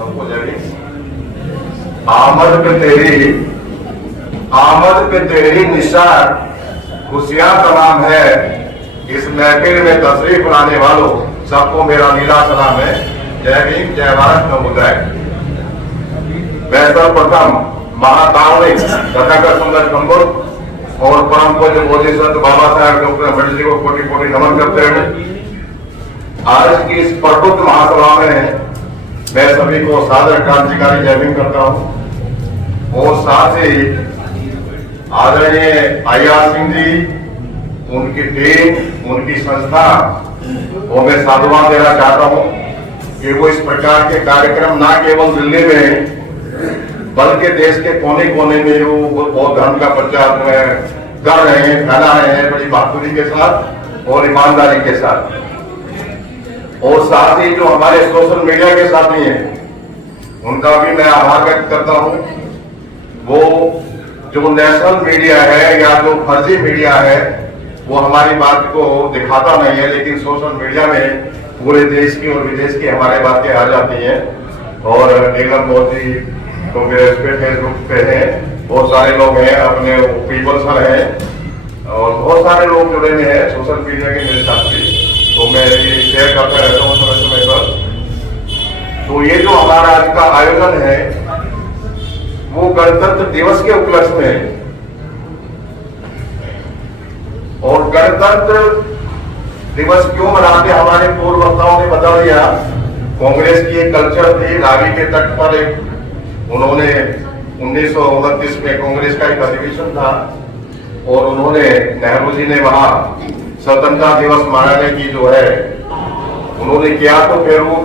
सबको जय हिंद। आमद पे तेरी निशान खुशियां तमाम है। इस महफिल में तशरीफ लाने वालों सबको मेरा नीला सलाम है। जय भीम, जय भारत, नमोदय। मैं सर्वप्रथम महाकारुणिक तथागत सुंदर कंबोज और परम पूज्य बोधि संत बाबा साहेब डॉक्टर अम्बेडकर जी को कोटि कोटि नमन करते हुए आज की इस प्रबुद्ध महासभा में मैं सभी को सादर क्रांतिकारी जय भीम करता हूं और साथ ही आदरणीय आईआर सिंह जी, उनकी टीम, उनकी संस्था को मैं साधुवाद देना चाहता हूं कि वो इस प्रकार के कार्यक्रम ना केवल दिल्ली में बल्कि देश के कोने कोने में वो बौद्ध धर्म का प्रचार कर रहे हैं, फैला रहे हैं बड़ी बहादुरी के साथ और ईमानदारी के साथ। और साथ ही जो हमारे सोशल मीडिया के साथी हैं उनका भी मैं आभार व्यक्त करता हूं। वो जो नेशनल मीडिया है या जो फर्जी मीडिया है वो हमारी बात को दिखाता नहीं है, लेकिन सोशल मीडिया में पूरे देश की और विदेश की हमारे बातें आ जाती हैं। और नीलम मोदी तो मेरे इस पे फेसबुक पे हैं, बहुत सारे लोग हैं, अपने पीपल सर हैं और बहुत सारे लोग जुड़े हुए हैं सोशल मीडिया के मेरे साथी, तो मैं ये शेयर करता रहता हूँ समय समय पर। तो ये जो हमारा आज का आयोजन है वो गणतंत्र दिवस के उपलक्ष्य में है और गणतंत्र दिवस क्यों मनाते हमारे पूर्व वक्ताओं ने बता दिया। कांग्रेस की एक कल्चर थी, रावी के तट पर एक उन्होंने 1929 में कांग्रेस का एक अधिवेशन था और उन्होंने नेहरू जी ने वहां स्वतंत्रता दिवस मनाने की जो है उन्होंने किया, तो फिर वो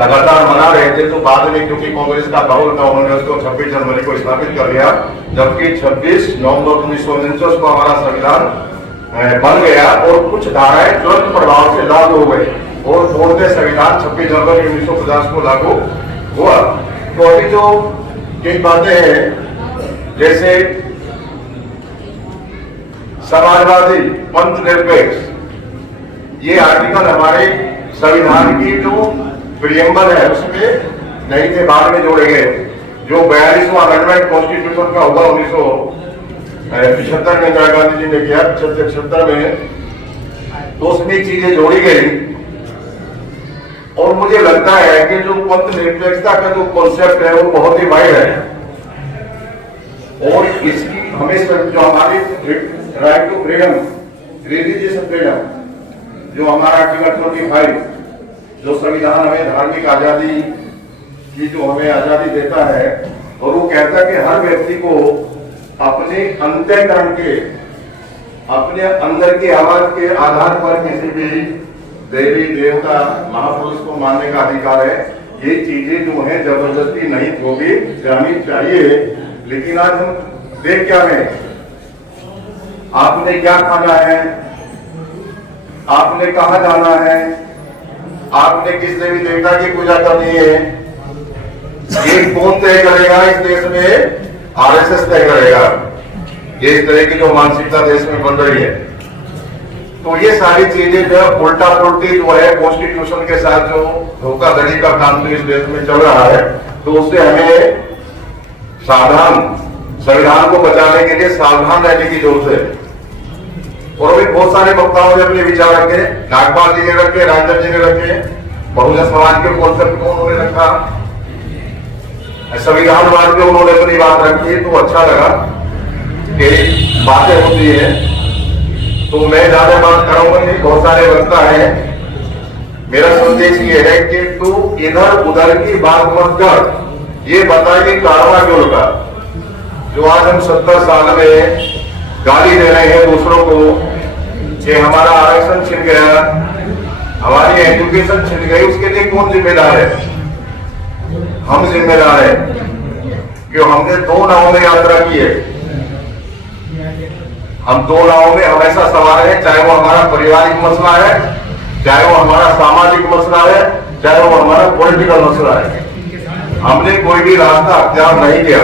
लगातार मना रहे थे। तो बाद में क्योंकि कांग्रेस का बहुल था उन्होंने उसको 26 जनवरी को स्थापित कर दिया, जबकि 26 नवंबर 1949 को हमारा संविधान बन गया और कुछ धाराएं तुरंत प्रभाव से लागू हो गई और बोलते संविधान 26 जनवरी 1950 को लागू हुआ। तो अभी जो कई बातें हैं जैसे समाजवादी, पंथ निरपेक्ष, ये आर्टिकल हमारे संविधान की जो प्रियम्बल है उसमें नहीं थे, बाद में जोड़े गए। जो 42वां अमेंडमेंट कॉन्स्टिट्यूशन का हुआ 1975 में इंदिरा गांधी जी ने किया, 76 में, तो उसमें चीजें जोड़ी गई। और मुझे लगता है कि जो पंथ निरपेक्षता का जो कॉन्सेप्ट है वो बहुत ही वाइड है और इसकी हमें जो हमारी right to freedom, religious freedom, जो हमारा आर्टिकल 25 जो संविधान हमें धार्मिक आजादी की जो हमें आजादी देता है और वो कहता है कि हर व्यक्ति को अपने अंतःकरण के, अपने अंदर की आवाज के आधार पर किसी भी देवी देवता महापुरुष को मानने का अधिकार है। ये चीजें जो है जबरदस्ती नहीं होगी, जानी चाहिए। लेकिन आज हम देख क्या रहे हैं, आपने क्या खाना है, आपने कहां जाना है, आपने किस देवी देवता की पूजा करनी है, ये कौन तय करेगा इस देश में? आरएसएस तय करेगा। ये इस तरह की जो मानसिकता देश में बन रही है, तो ये सारी चीजें जो उल्टा पुल्टी जो है कॉन्स्टिट्यूशन के साथ जो धोखाधड़ी का काम तो इस देश में चल रहा है, तो उससे हमें सावधान, संविधान को बचाने के लिए सावधान रहने की जरूरत है। और अभी बहुत सारे वक्ताओं ने अपने विचार रखे, नागपाल जी ने रखे, राजन जी ने रखे, बहुजन समाज के कॉन्सेप्ट को उन्होंने रखा, संविधानवाद पे उन्होंने अपनी बात रखी, तो अच्छा लगा कि बातें होती है। तो मैं ज्यादा बात करूंगा नहीं, बहुत सारे वक्ता हैं। मेरा संदेश ये है कि तू इधर उधर की बात मत कर, ये बता कि कारवा क्यों रुका। जो आज हम 70 साल में गाली दे रहे हैं दूसरों को कि हमारा आरक्षण छिन गया, हमारी एजुकेशन छिन गई, उसके लिए कौन जिम्मेदार है? हम जिम्मेदार है क्यों? हमने 2 नावों में यात्रा की है, हम 2 नावों में हमेशा सवार है, चाहे वो हमारा पारिवारिक मसला है, चाहे वो हमारा सामाजिक मसला है, चाहे वो हमारा पॉलिटिकल मसला है। हमने कोई भी रास्ता अख्तियार नहीं किया।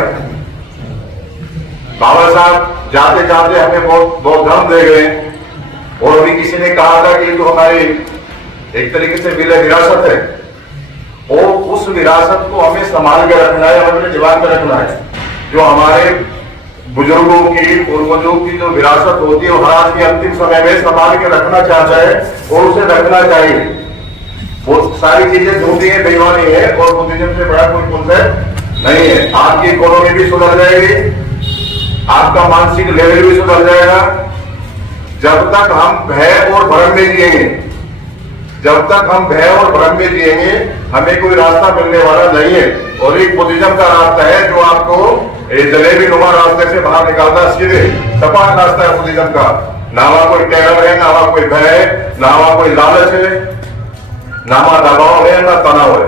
बाबा साहब जाते जाते हमें बहुत धर्म दे गए और अभी किसी ने कहा था कि ये तो हमारी एक तरीके से विलय विरासत है और उस विरासत को हमें संभाल के रखना है, हमें अपने दिमाग में रखना है। जो हमारे बुजुर्गों की, पूर्वजों की जो विरासत होती है, वो आज के अंतिम समय में संभाल के रखना चाहता है और उसे रखना चाहिए। वो सारी चीजें झूठी है, बेईमानी है और बुद्धिज्म से बड़ा कोई कॉन्सेप्ट नहीं है। आपकी इकोनॉमी भी सुधर जाएगी, आपका मानसिक लेवल भी सुधर जाएगा। जब तक हम भय और भ्रम में जिएंगे, जब तक हम भय और भ्रम में जिएंगे, हमें कोई रास्ता मिलने वाला नहीं है। और एक बुद्धिज्म का रास्ता है जो आपको जलेबी नुमा रास्ते से बाहर निकालता है, सीधे सपाट रास्ता है बुद्धिज्म का। ना वहां कोई टेरर है, ना वहां कोई भय है, ना वहां कोई लालच है, ना वहां दबाव है, ना तनाव है।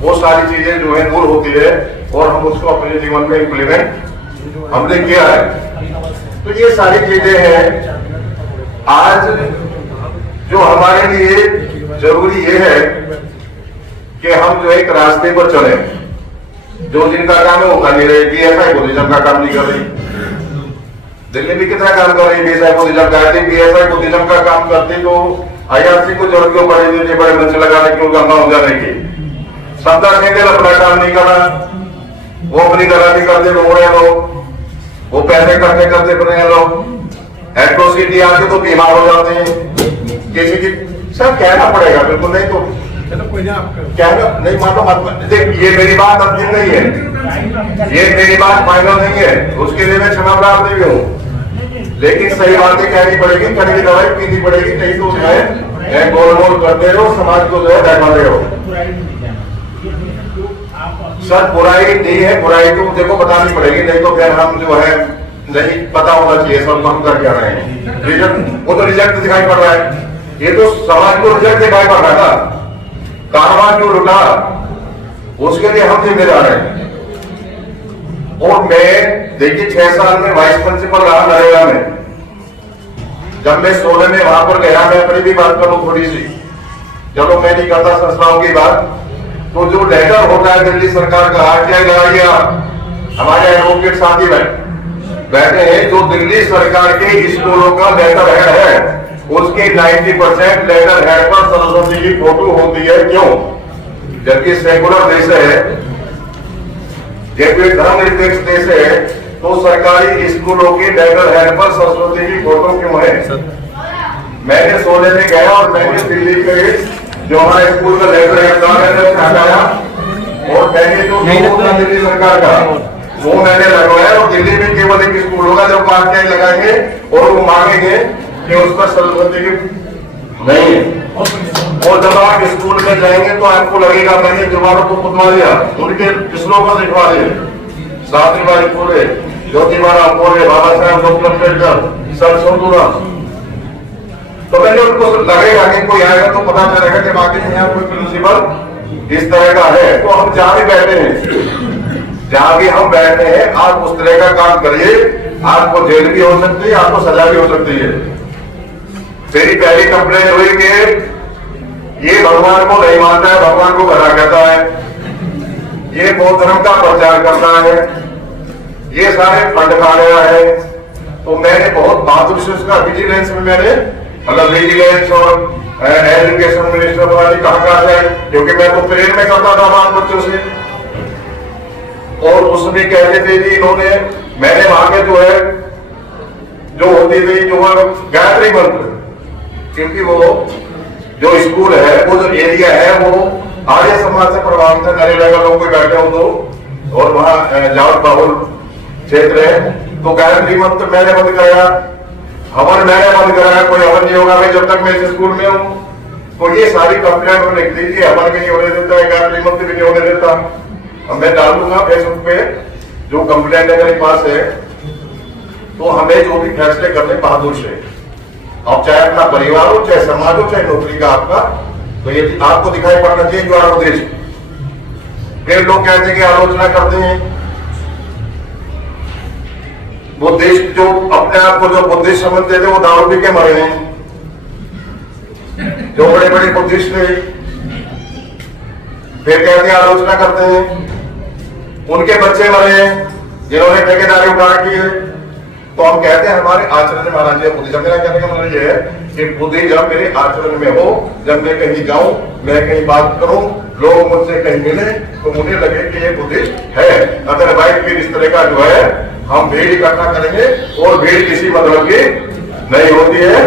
वो सारी चीजें जो है दूर होती है और हम उसको अपने जीवन में इम्प्लीमेंट हमने किया है। तो ये सारी चीजें हैं। आज जो हमारे लिए जरूरी ये है कि हम जो एक रास्ते पर चले। जो जिनका काम है वो कर नहीं रहे, बीएसआई बुद्धिज्म का काम नहीं कर रही। दिल्ली में कितना काम कर रही है बीएसआई बुद्धिज्म का? बीएसआई बुद्धिज्म का काम करती तो आईआरसी को जरूरत क्यों पड़ेगी बड़े मंच लगाने की, गंगा हो जाने की? सरदार सेंगल अपना काम नहीं कर रहा, वो अपनी दलाली करते घूम रहे लोग, वो पैसे करते करते बने लोग। एट्रोसिटी आके तो बीमार हो जाते हैं किसी की। सब कहना पड़ेगा, बिल्कुल नहीं तो कहना नहीं। मानो देख, ये मेरी बात अंतिम नहीं है, ये मेरी बात फाइनल नहीं है, उसके लिए मैं क्षमा प्रार्थी भी हूँ। लेकिन सही बातें कहनी पड़ेगी, कहने की दवाई पीनी पड़ेगी, नहीं तो जो है गोल गोल करते रहो, समाज को जो है बैठा रहो। सर बुराई नहीं है, बुराई तो देखो बतानी पड़ेगी, नहीं तो फिर हम जो है नहीं पता होना चाहिए सब हम कर क्या रहे हैं। रिजल्ट वो तो रिजल्ट दिखाई पड़ रहा है, ये तो समाज को रिजल्ट दिखाई पड़ रहा है ना। कारवां जो लुटा उसके लिए हम जिम्मेदार हैं। और मैं देखिए 6 साल में वाइस प्रिंसिपल रहा नरेगा में। जब मैं 16 में वहां पर गया, मैं अपनी भी बात करूं थोड़ी सी, चलो मैं नहीं करता संस्थाओं की बात। तो जो लेटर होता है दिल्ली सरकार का, आरटीआई लगाइए, हमारे एडवोकेट साथी बैठे हैं, जो दिल्ली सरकार के स्कूलों का लेटर हेड है, उसके 90% लेटर हेड पर सरस्वती की फोटो होती है। क्यों? जबकि सेकुलर देश है, जबकि धर्मनिरपेक्ष देश है, तो सरकारी स्कूलों के लेटर हेड पर सरस्वती की फोटो क्यों है? मैंने सोने में गया और मैंने दिल्ली के जो हमारे स्कूल का लेटर हेड हटाया और मैंने जो दिल्ली सरकार का वो मैंने लगवाया। और दिल्ली में केवल एक स्कूल होगा जब आरटीआई लगाएंगे और वो मांगेंगे कि उस पर सरस्वती की नहीं है। और जब आप स्कूल में जाएंगे तो आपको लगेगा मैंने दीवारों को पुतवा दिया, उनके स्लोगन लिखवा दिए, सावित्रीबाई फुले, ज्योतिबा फुले, बाबा साहेब डॉक्टर अम्बेडकर, सर छोटूराम। तो मैंने उनको लगेगा कि कोई आएगा तो पता चलेगा कि बाकी यहाँ कोई प्रिंसिपल इस तरह का है। तो हम जहां भी बैठे हैं, जहां भी हम बैठे हैं, आप उस तरह का काम करिए, आपको जेल भी हो सकती है, आपको सजा भी हो सकती है। मेरी पहली कंप्लेंट हुई कि ये भगवान को नहीं मानता है, भगवान को भला कहता है, ये बौद्ध धर्म का प्रचार करता है, ये सारे फंड खा गया है। तो मैंने बहुत बहादुर से उसका विजिलेंस में मैंने मतलब विजिलेंस और एजुकेशन मिनिस्टर वाली कहा है, क्योंकि मैं तो प्रेर में करता था बाल बच्चों से। और उसमें कहते थे कि इन्होंने, मैंने वहां के जो है जो होती थी जो गायत्री मंत्र, क्योंकि वो जो स्कूल है, वो जो एरिया है, वो आर्य समाज से प्रभावित है। नरेगा का लोग कोई बैठे हो तो, और वहाँ जाट बाहुल क्षेत्र है, तो गायत्री मंत्र मैंने बंद कराया, हवन मैंने बंद कराया, कोई हवन नहीं होगा मैं जब तक मैं इस स्कूल में हूँ। तो ये सारी कंप्लेंट मैंने लिख दी थी, हवन भी नहीं होने देता है, गायत्री मंत्र भी नहीं होने देता। अब मैं डाल दूंगा फेसबुक पे जो कंप्लेंट मेरे पास है। तो हमें जो भी फैसले करने बहादुर से, अब चाहे अपना परिवार हो, चाहे समाज हो, चाहे नौकरी का आपका, तो ये आपको दिखाई पड़ना चाहिए जो आपका उद्देश्य। फिर लोग कहते हैं कि आलोचना करते हैं, वो देश जो अपने आप को जो बुद्धिस्ट समझते थे वो दारू पी के मरे हैं। जो बड़े बड़े बुद्धिस्ट थे फिर कहते हैं आलोचना करते हैं, उनके बच्चे मरे हैं जिन्होंने ठेकेदारी उठा की है। तो हम कहते हैं हमारे आचरण में आना चाहिए बुद्धि। जब मेरा कहने का मतलब ये है कि बुद्धि जब मेरे आचरण में हो, जब मैं कहीं जाऊं, मैं कहीं बात करूं, लोग मुझसे कहीं मिले तो मुझे लगे कि ये बुद्धि है। अदरवाइज फिर इस तरह का जो है हम भीड़ इकट्ठा करेंगे और भीड़ किसी मतलब की नहीं होती है।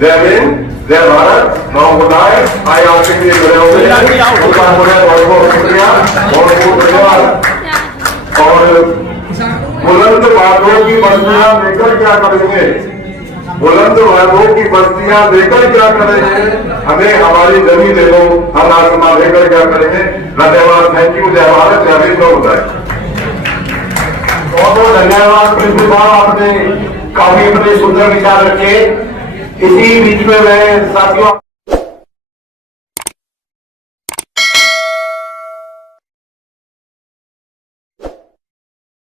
जय हिंद, जय भारत, नौ बुधाए आए आपके लिए जुड़े होंगे। बहुत बहुत शुक्रिया, बहुत बहुत धन्यवाद। और बुलंद बातों की बस्तियां देकर क्या करेंगे, बुलंद बातों की बस्तियां देकर क्या करेंगे, हमें हमारी जमीन दे दो, हम आसमान देकर क्या करेंगे। धन्यवाद, थैंक यू, जय भारत, जय हिंद, नौ बुधाए। बहुत बहुत धन्यवाद प्रिंसिपल साहब, आपने काफी अपने सुंदर विचार रखे। इसी बीच में मैं साथियों